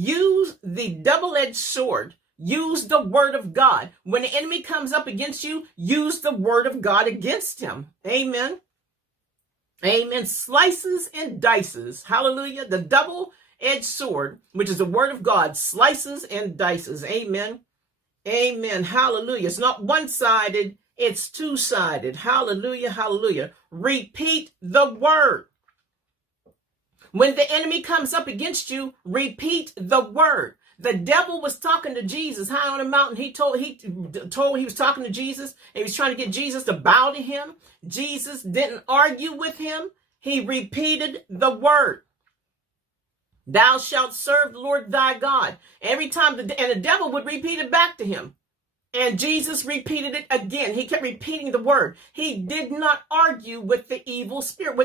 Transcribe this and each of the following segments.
Use the double-edged sword. Use the word of God. When the enemy comes up against you, use the word of God against him. Amen. Amen. Slices and dices. Hallelujah. The double-edged sword, which is the word of God, slices and dices. Amen. Amen. Hallelujah. It's not one-sided. It's two-sided. Hallelujah. Hallelujah. Repeat the word. When the enemy comes up against you, repeat the word. The devil was talking to Jesus high on a mountain. He was talking to Jesus, and he was trying to get Jesus to bow to him. Jesus didn't argue with him. He repeated the word. Thou shalt serve the Lord thy God. Every time, and the devil would repeat it back to him. And Jesus repeated it again. He kept repeating the word. He did not argue with the evil spirit.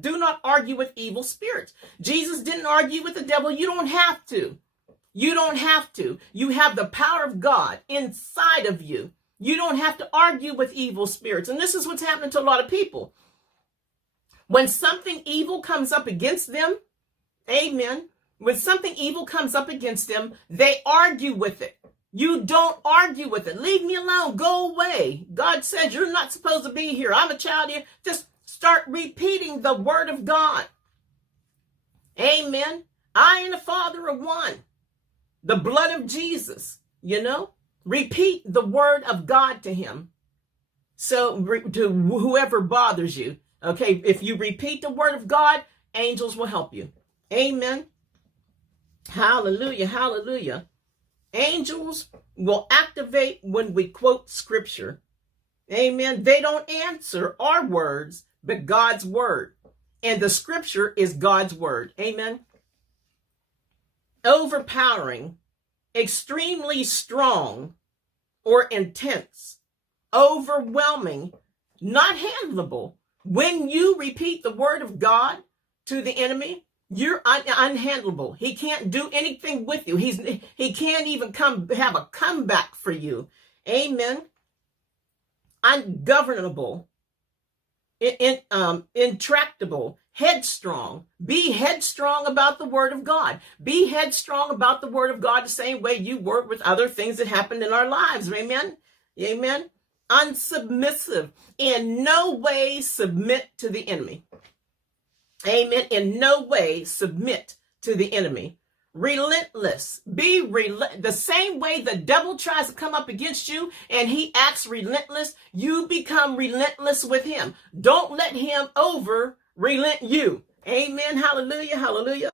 Do not argue with evil spirits. Jesus didn't argue with the devil. You don't have to. You don't have to. You have the power of God inside of you. You don't have to argue with evil spirits. And this is what's happening to a lot of people. When something evil comes up against them, amen, when something evil comes up against them, they argue with it. You don't argue with it. Leave me alone. Go away. God says you're not supposed to be here. I'm a child here. Just start repeating the word of God. Amen. I and the Father are one. The blood of Jesus, repeat the word of God to him. So to whoever bothers you, okay, if you repeat the word of God, angels will help you. Amen. Hallelujah. Hallelujah. Angels will activate when we quote scripture. Amen. They don't answer our words, but God's word. And the scripture is God's word. Amen. Overpowering, extremely strong or intense, overwhelming, not handleable. When you repeat the word of God to the enemy, you're unhandleable. He can't do anything with you. He can't even have a comeback for you. Amen. Ungovernable, intractable, headstrong. Be headstrong about the word of God. Be headstrong about the word of God the same way you were with other things that happened in our lives. Amen. Amen. Unsubmissive. In no way submit to the enemy. Amen. In no way submit to the enemy. Relentless. Be the same way the devil tries to come up against you and he acts relentless, you become relentless with him. Don't let him relent you. Amen. Hallelujah. Hallelujah.